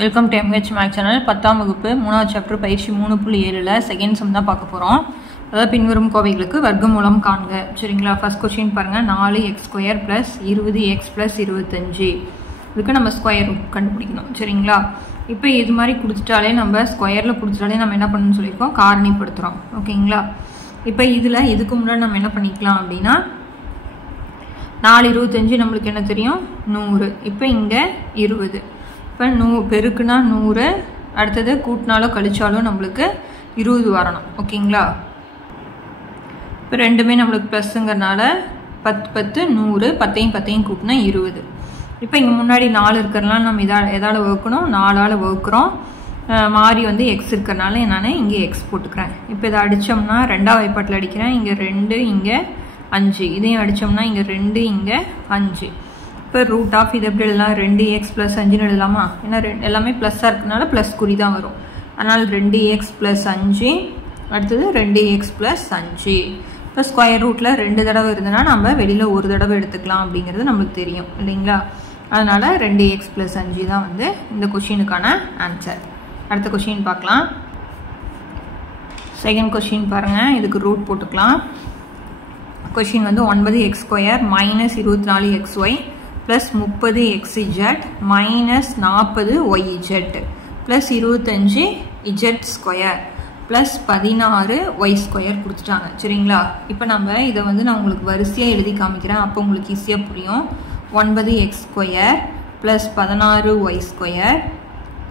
Welcome to MH maths channel. 10ஆம் வகுப்பு 3வது சாப்டர் பயிற்சி 3.7ல் செகண்ட் சம் தான் பார்க்க போகிறோம். அதாவது பின்வரும் கோவைகளுக்கு வர்க்கமூலம் காண்க. சரிங்களா? ஃபர்ஸ்ட் கொஸ்டின் பாருங்கள். 4x² + 20x + 25 இதுக்கு நம்ம ஸ்கொயர் ரூட் கண்டுபிடிக்கணும். சரிங்களா? இப்போ இது மாதிரி கொடுத்துட்டாலே நம்ம ஸ்கொயரில் கொடுத்துட்டாலே நம்ம என்ன பண்ணணும்னு சொல்லியிருக்கோம், காரணிப்படுத்துகிறோம். ஓகேங்களா? இப்போ இதில் இதுக்கு முன்னாடி நம்ம என்ன பண்ணிக்கலாம் அப்படின்னா 4 25 நம்மளுக்கு என்ன தெரியும், 100. இப்போ இங்கே 20. இப்போ பெருக்குனா 100, அடுத்தது கூட்டினாலோ கழிச்சாலோ நம்மளுக்கு 20 வரணும். ஓகேங்களா? இப்போ ரெண்டுமே நம்மளுக்கு ப்ளஸ்ஸுங்கிறனால 10 10 100, 10 10 கூட்டினா 20. இப்போ இங்கே முன்னாடி 4 இருக்கிறனால நம்ம எதால் வகுக்கணும், 4ஆல் வகுக்கிறோம். மாறி வந்து எக்ஸ் இருக்கிறனால நான் இங்கே எக்ஸ் போட்டுக்கிறேன். இப்போ இதை அடித்தோம்னா 2ஆம் வாய்ப்பாட்டில் அடிக்கிறேன். இங்கே 2, இங்கே 5. இதையும் அடித்தோம்னா இங்கே 2, இங்கே 5. இப்போ ரூட் ஆஃப் இது எப்படி எழுதலாம், 2x + 5 எழுதலாமா? ஏன்னா எல்லாமே ப்ளஸ்ஸாக இருக்கிறதுனால ப்ளஸ் குறி தான் வரும். அதனால் 2x + 5, அடுத்தது 2x + 5. இப்போ ஸ்கொயர் ரூட்டில் 2 தடவை இருந்ததுன்னா நம்ம வெளியில் ஒரு தடவை எடுத்துக்கலாம் அப்படிங்கிறது நம்மளுக்கு தெரியும் இல்லைங்களா? அதனால் 2x + 5 தான் வந்து இந்த கொஷினுக்கான ஆன்சர். அடுத்த கொஷின் பார்க்கலாம். செகண்ட் கொஷின் பாருங்கள். இதுக்கு ரூட் போட்டுக்கலாம். கொஷின் வந்து 9x² - 24xy + 30xz - 40yz + 25z² + 16y² கொடுத்துட்டாங்க. சரிங்களா? இப்போ நம்ம இதை வந்து நான் உங்களுக்கு வரிசையாக எழுதி காமிக்கிறேன். அப்போ உங்களுக்கு ஈஸியாக புரியும். 9x² + 16y²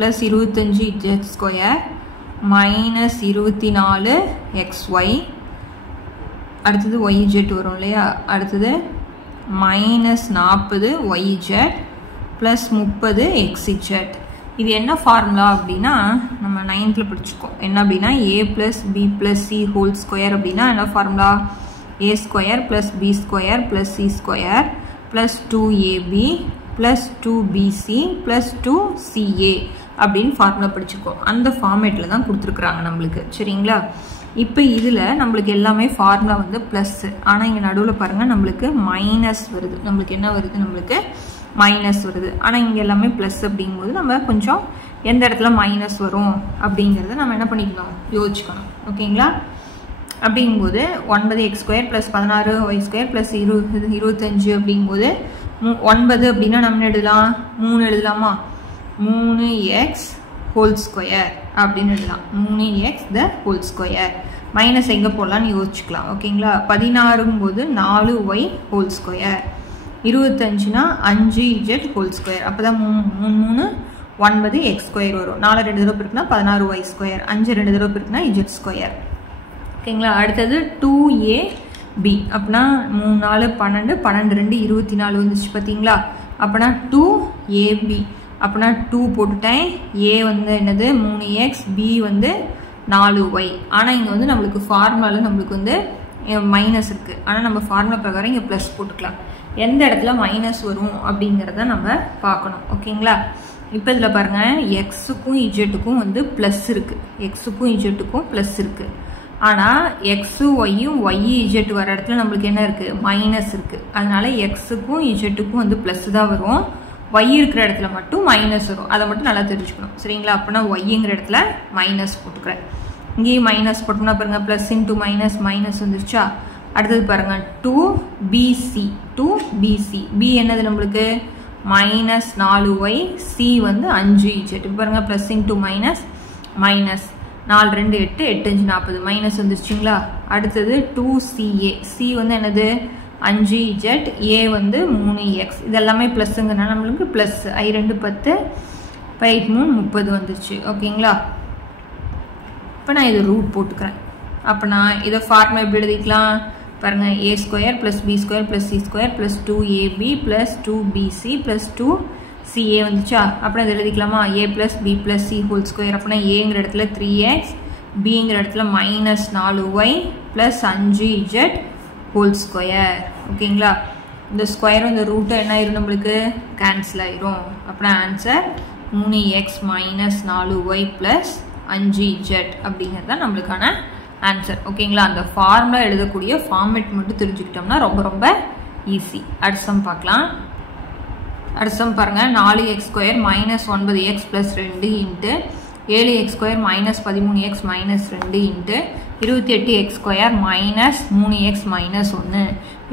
+ 25z² - 24xy, அடுத்தது yz வரும் இல்லையா? அடுத்தது -40yz + 30xz. இது என்ன ஃபார்முலா அப்படின்னா நம்ம 9th படிச்சுக்கோம். என்ன அப்படின்னா a + b + c (2) அப்படின்னா என்ன formula, a² + b² + c² + 2ab + 2bc + 2ca அப்படின்னு ஃபார்முலா படிச்சுக்கோம். அந்த ஃபார்மேட்டில் தான் கொடுத்துருக்குறாங்க நம்மளுக்கு. சரிங்களா? இப்போ இதில் நம்மளுக்கு எல்லாமே ஃபார்முலா வந்து ப்ளஸ்ஸு. ஆனால் இங்கே நடுவில் பாருங்கள் நம்மளுக்கு மைனஸ் வருது. நம்மளுக்கு என்ன வருது, நம்மளுக்கு மைனஸ் வருது. ஆனால் இங்கே எல்லாமே ப்ளஸ் அப்படிங்கும்போது நம்ம கொஞ்சம் எந்த இடத்துல மைனஸ் வரும் அப்படிங்கிறத நம்ம என்ன பண்ணிக்கணும், யோசிச்சுக்கணும். ஓகேங்களா? அப்படிங்கும்போது 9x² + 16y² + 25 அப்படிங்கும்போது 9 அப்படின்னா நம்ம எழுதலாம் 3 எழுதலாமா? 3x² அப்படின்னு எழுதலாம். 3x² மைனஸ் எங்கே போடலான்னு யோசிச்சுக்கலாம். ஓகேங்களா? 16ங்கும்போது 4y², 25னா 5z². அப்போ தான் 3 9x² வரும். 4 2 தடவை இருக்குன்னா 16y², 5 2 தடவை இருக்குன்னா z². ஓகேங்களா? அடுத்தது 2ab அப்படின்னா 3 4 12, 12 2 24 வந்துச்சு பார்த்தீங்களா? அப்படின்னா 2ab அப்படின்னா 2 போட்டுட்டேன். a வந்து என்னது 3x, b வந்து 4y. ஆனால் இங்கே வந்து நம்மளுக்கு ஃபார்முலாவில் நம்மளுக்கு வந்து மைனஸ் இருக்குது. ஆனால் நம்ம ஃபார்முலா பிரகாரம் இங்கே ப்ளஸ் போட்டுக்கலாம். எந்த இடத்துல மைனஸ் வரும் அப்படிங்கிறத நம்ம பார்க்கணும். ஓகேங்களா? இப்போ இதில் பாருங்கள், எக்ஸுக்கும் இஜெட்டுக்கும் வந்து ப்ளஸ் இருக்குது. எக்ஸுக்கும் இஜெட்டுக்கும் ப்ளஸ் இருக்குது. ஆனால் எக்ஸு ஒய்யும் ஒய் இஜெட் வர இடத்துல நம்மளுக்கு என்ன இருக்குது, மைனஸ் இருக்குது. அதனால எக்ஸுக்கும் இஜெட்டுக்கும் வந்து ப்ளஸ் தான் வரும். ஒய் இருக்கிற இடத்துல மட்டும் மைனஸ் வரும். அதை மட்டும் நல்லா தெரிஞ்சுக்கணும். சரிங்களா? அப்படின்னா ஒய்ங்கிற இடத்துல மைனஸ் போட்டுக்கிறேன். இங்கேயும் மைனஸ் போட்டோம்னா பாருங்கள், ப்ளஸ் இன்ட்டு மைனஸ் மைனஸ் வந்துருச்சா? அடுத்தது பாருங்கள் 2bc, 2bc. பி என்னது நம்மளுக்கு -4y, சி வந்து 5z. பாருங்கள் plus into minus minus 4 2 8, 8 5 40 minus வந்துருச்சுங்களா? அடுத்தது 2ca, சி வந்து என்னது 5z, a வந்து 3x. இதெல்லாமே ப்ளஸ்ஸுங்கன்னா நம்மளுக்கு ப்ளஸ் i 2 10, 8 3 30 வந்துருச்சு. ஓகேங்களா? இப்போ நான் இதை ரூட் போட்டுக்கிறேன். அப்போ நான் இதை ஃபார்முலா எப்படி எழுதிக்கலாம் பாருங்கள், a² + b² + c² + 2ab + 2bc + 2ca வந்துச்சா? அப்புறம் இதை எழுதிக்கலாமா, a + b + c². அப்படின்னா ஏங்கிற இடத்துல 3x, bங்கிற இடத்துல -4y + 5z². ஓகேங்களா? இந்த ஸ்கொயரும் இந்த ரூட்டும் என்ன ஆயிரும், நம்மளுக்கு கேன்சல் ஆயிரும். அப்புறம் ஆன்சர் 3x - 4y + 5z அப்படிங்கிறது தான் நம்மளுக்கான ஆன்சர். ஓகேங்களா? அந்த ஃபார்முலா எழுதக்கூடிய ஃபார்மேட் மட்டும் தெரிஞ்சுக்கிட்டோம்னா ரொம்ப ரொம்ப ஈஸி. அடுத்த சம் பார்க்கலாம். அடுத்த பாருங்கள் 4x² minus 9x plus 2 into 7x² minus 13x minus 2 into 28x² minus 3x minus 1.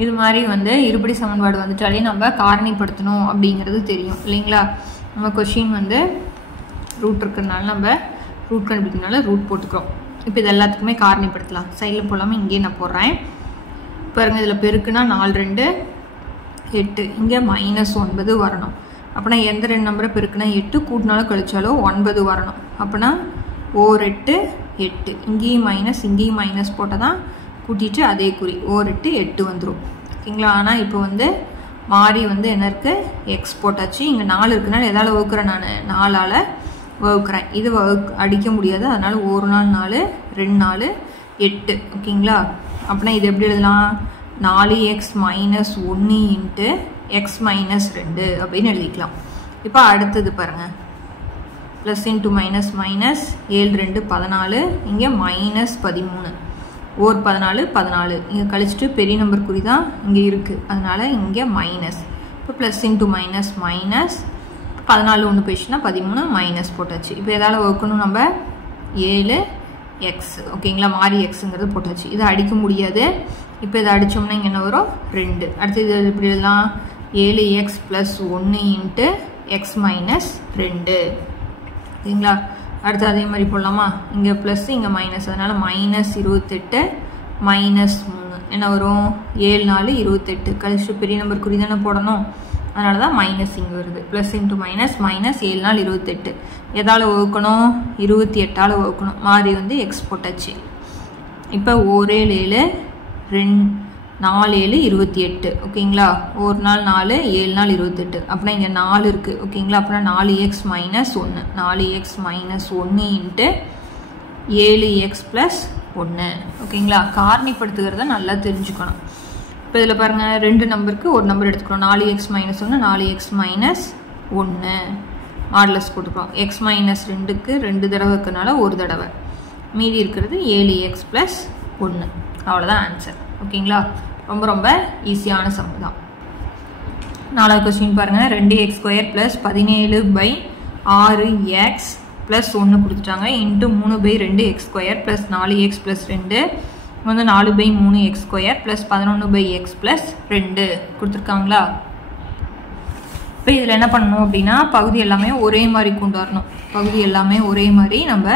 இது மாதிரி வந்து இருபடி சமன்பாடு வந்துட்டாலே நம்ம காரணிப்படுத்தணும் அப்படிங்கிறது தெரியும் இல்லைங்களா. நம்ம கொஷின் வந்து ரூட் இருக்கிறதுனால நம்ம ரூட் கண்டுபிடிக்கிறதுனால ரூட் போட்டுக்கிறோம். இப்போ இது எல்லாத்துக்குமே காரணிப்படுத்தலாம். சைடில் போடாமல் இங்கேயே நான் போடுறேன். பாருங்கள் இதில் பெருக்குன்னா 4 2 8, இங்கே மைனஸ் 9 வரணும். அப்போனா எந்த 2 நம்பரை பெருக்குனா 8, கூட்டினாலும் கழிச்சாலும் 9 வரணும். அப்போனா 4 8 8, இங்கேயும் மைனஸ் போட்டால் தான் கூட்டிட்டு அதே குறி 4 8 8 வந்துடும் ஓகேங்களா. ஆனால் இப்போ வந்து மாறி வந்து என்ன இருக்குது, எக்ஸ் போட்டாச்சு. இங்கே 4 இருக்குனால எதால் வகுக்கிறேன், நான் 4ஆல் வகுக்கிறேன். இது அடிக்க முடியாது, அதனால் 1 4 4 2 4 8 ஓகேங்களா. அப்படின்னா இது எப்படி எழுதலாம், 4x minus 1 into X minus 2 அப்படின்னு எழுதிக்கலாம். இப்போ அடுத்தது பாருங்கள், ப்ளஸ் இன்ட்டு மைனஸ் மைனஸ் 7 2 14, இங்கே மைனஸ் 13 ஓர் 14 14, இங்கே கழிச்சிட்டு பெரிய நம்பர் குறி தான் இங்கே இருக்குது, அதனால் இங்கே மைனஸ். இப்போ ப்ளஸ் இன்ட்டு மைனஸ் மைனஸ் 14 ஒன்று போயிடுச்சுன்னா 13 மைனஸ் போட்டாச்சு. இப்போ எதால் வகுக்கணும் நம்ம 7x ஓகேங்களா, மாறி எக்ஸுங்கிறது போட்டாச்சு. இதை அடிக்க முடியாது. இப்போ இதை அடித்தோம்னா இங்கே என்ன வரும் 2. அடுத்து இது எப்படி எழுதலாம், 7x plus 1 into X minus 2 ஓகேங்களா. அடுத்து அதே மாதிரி போடலாமா, இங்கே ப்ளஸ் இங்கே மைனஸ், அதனால் மைனஸ் 28 மைனஸ் 3 என்ன வரும் 7 4 28, கழிச்சு பெரிய நம்பர் குறி தானே போடணும், அதனால தான் மைனஸ் இங்கே வருது. ப்ளஸ் இன்ட்டு மைனஸ் மைனஸ் 7 4 28, எதால் வகுக்கணும் 28ஆல் வகுக்கணும். மாறி வந்து எக்ஸ் போட்டாச்சு. இப்போ 1 7 7 2 4 7 28 ஓகேங்களா. 1 4 4 7 4 28, அப்படின்னா இங்கே 4 இருக்குது ஓகேங்களா. அப்படின்னா 4x minus 1, 4x minus 1 into 7x plus 1 ஓகேங்களா. காரணிப்படுத்துகிறத நல்லா தெரிஞ்சுக்கணும். இப்போ இதில் பாருங்கள் 2 நம்பருக்கு ஒரு நம்பர் எடுத்துக்கிறோம், 4x minus 1 4x minus 1 modulus போட்டுக்கிறோம். எக்ஸ் மைனஸ் 2க்கு 2 தடவை இருக்கிறனால ஒரு தடவை, மீதி இருக்கிறது 7x ப்ளஸ் 1 அவ்வளோதான் ஆன்சர் ஓகேங்களா. ரொம்ப ரொம்ப ஈஸியான சம் தான். 4வது கொஸ்டின் பாருங்கள், 2x² ப்ளஸ் 17/6x ப்ளஸ் 1 கொடுத்துட்டாங்க into 3/2x² plus 4x plus 2 வந்து 4/3x² ப்ளஸ் 11/x ப்ளஸ் 2 கொடுத்துருக்காங்களா. இப்போ இதில் என்ன பண்ணணும் அப்படின்னா பகுதி எல்லாமே ஒரே மாதிரி கொண்டு வரணும், பகுதி எல்லாமே ஒரே மாதிரி நம்ம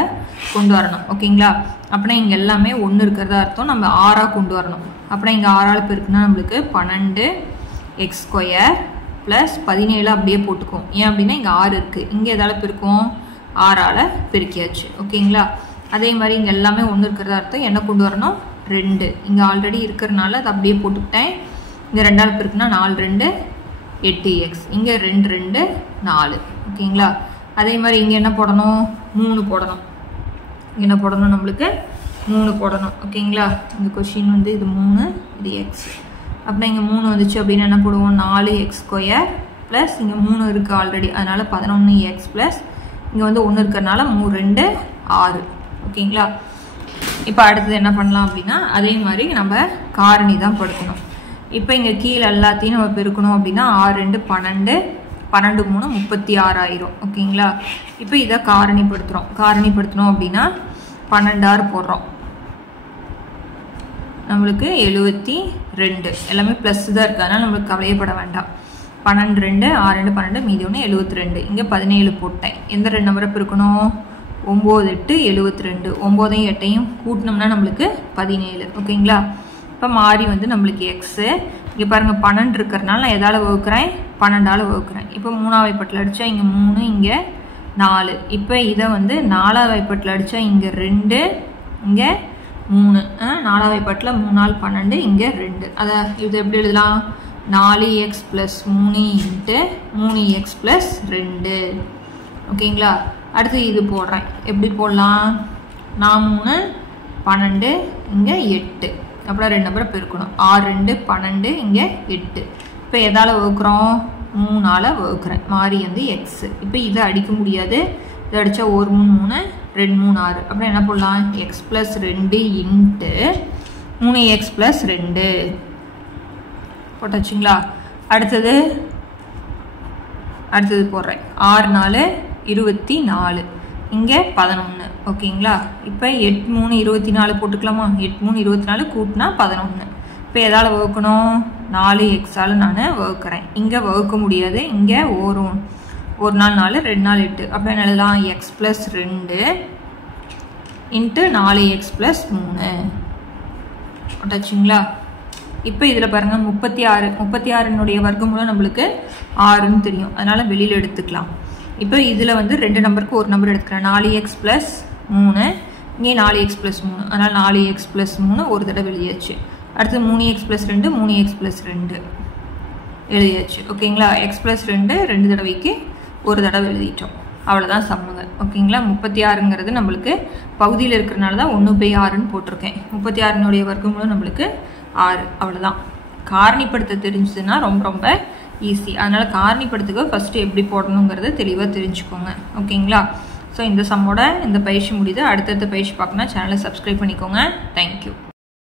கொண்டு வரணும் ஓகேங்களா. அப்படின்னா இங்கே எல்லாமே 1 இருக்கிறதா அர்த்தம், நம்ம 6ஆக கொண்டு வரணும். அப்படின்னா இங்கே 6ஆல் பெருக்குன்னா நம்மளுக்கு 12x² ப்ளஸ் 17 அப்படியே போட்டுக்கும். ஏன் அப்படின்னா இங்கே 6 இருக்குது, இங்கே எதால் பெருக்கும் 6ஆல் பெருக்கியாச்சு ஓகேங்களா. அதே மாதிரி இங்கே எல்லாமே 1 இருக்கிறதா அர்த்தம், என்ன கொண்டு வரணும் 2, இங்கே ஆல்ரெடி இருக்கிறனால அதை அப்படியே போட்டுக்கிட்டேன். இங்கே 2ஆல் பெருக்குன்னா 4 2 8x, இங்கே 2 2 4 ஓகேங்களா. அதே மாதிரி இங்கே என்ன போடணும் 3 போடணும், இங்கே என்ன போடணும் நம்மளுக்கு 3 போடணும் ஓகேங்களா. இந்த கொஷின் வந்து இது 3 இது எக்ஸ், அப்படின்னா இங்கே 3 வந்துச்சு அப்படின்னா என்ன போடுவோம் 4x² ப்ளஸ் இங்கே 3 இருக்குது ஆல்ரெடி, அதனால் 11x ப்ளஸ் இங்கே வந்து 1 இருக்கிறனால 3 2 6 ஓகேங்களா. இப்போ அடுத்தது என்ன பண்ணலாம் அப்படின்னா அதே மாதிரி நம்ம காரணி தான் படுத்தணும். இப்போ இங்கே கீழே எல்லாத்தையும் நம்ம பெருக்கணும் அப்படின்னா 6 2 12 12 3 36 ஆயிரும் ஓகேங்களா. இப்போ இதை காரணிப்படுத்தணும் அப்படின்னா 12 போடுறோம், நம்மளுக்கு 72 எல்லாமே ப்ளஸ் தான் இருக்குது, அதனால் நம்மளுக்கு கவலையப்பட வேண்டாம். 12 2 6 2 12 மீதி 1 72, இங்கே 17 போட்டேன். எந்த 2 நம்பரை பெருக்கணும் 9 8 72, 9ஐயும் 8ஐயும் கூட்டினோம்னா நம்மளுக்கு 17 ஓகேங்களா. இப்போ மாறி வந்து நம்மளுக்கு எக்ஸு, இங்கே பாருங்கள் 12 இருக்கிறனால நான் எதால் வகுக்கிறேன் 12ஆல் வகுக்கிறேன். இப்போ 3ஆம் வாய்ப்பாட்டில் அடித்தா இங்கே 3 இங்கே 4, இப்போ இதை வந்து 4ஆம் வாய்ப்பாட்டில் அடித்தா இங்கே 2 இங்கே 3, 4ஆம் வாய்ப்பாட்டில் 3 12 இங்கே 2, அதை இது எப்படி எழுதலாம் 4x plus 3 into 3x plus 2 ஓகேங்களா. அடுத்து இது போடுறேன், எப்படி போடலாம் 4 3 12 இங்கே 8, அப்புறம் 2 நம்பரை பெருக்கணும் 6 2 12 இங்கே 8. இப்போ எதால் வகுக்கிறோம் 3ஆல் வகுக்கிறேன், மாறி வந்து எக்ஸ். இப்போ இதை அடிக்க முடியாது, இதை அடித்தா 1 3 3 2 3 6, அப்புறம் என்ன போடலாம் X plus 2 into 3x plus 2 போட்டாச்சுங்களா. அடுத்தது அடுத்தது போடுறேன் 6 4 24 இங்கே 11 ஓகேங்களா இப்போ 8 3 24 போட்டுக்கலாமா 8 3 24 கூட்டினா 11 இப்போ எதால் வகுக்கணும் 4xஆல் நான் வகுக்கிறேன் இங்கே வகுக்க முடியாது இங்கே ஒரு 4 4 2 4 8 அப்போ என்ன எழுதலாம் x + 2 இன்ட்டு 4x + 3 போட்டாச்சுங்களா இப்போ இதில் பாருங்கள் 36 வர்க்கமூலம் நம்மளுக்கு 6ன்னு தெரியும் அதனால் வெளியில் எடுத்துக்கலாம் இப்போ இதில் வந்து 2 நம்பருக்கு ஒரு நம்பர் எடுத்துக்கிறேன் 4x + 3 இங்கே 4x + 3 அதனால் 4x + 3 ஒரு தடவை எழுதியாச்சு அடுத்து 3x + 2 3x + 2 எழுதியாச்சு ஓகேங்களா x + 2 2 தடவைக்கு ஒரு தடவை எழுதிட்டோம் அவ்வளோதான் சம்முங்க ஓகேங்களா 36ங்கிறது நம்மளுக்கு பகுதியில் இருக்கிறனால தான் 1/6ன்னு போட்டிருக்கேன் 36னுடைய வர்க்கமூலம் நம்மளுக்கு 6 அவ்வளோதான் காரணிப்படுத்த தெரிஞ்சதுன்னா ரொம்ப ஈஸி அதனால் காரணிப்படுத்துக்க ஃபஸ்ட்டு எப்படி போடணுங்கிறத தெளிவாக தெரிஞ்சுக்கோங்க ஓகேங்களா ஸோ இந்த சம்மோட இந்த பயிற்சி முடியுது அடுத்தடுத்த பயிற்சி பார்க்கணுன்னா சேனலை சப்ஸ்கிரைப் பண்ணிக்கோங்க தேங்க்யூ